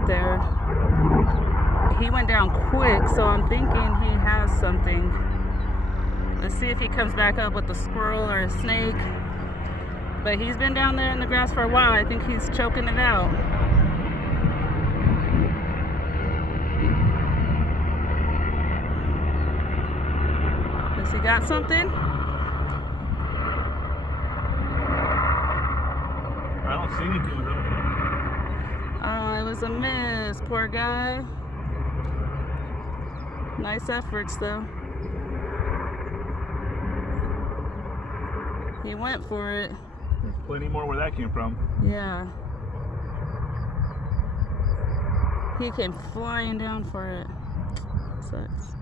right there. He went down quick, so I'm thinking he has something. Let's see if he comes back up with a squirrel or a snake. But he's been down there in the grass for a while. I think he's choking it out. Has he got something? I don't see anything though. It was a miss. Poor guy. Nice efforts though. He went for it. There's plenty more where that came from. Yeah. He came flying down for it. Sucks.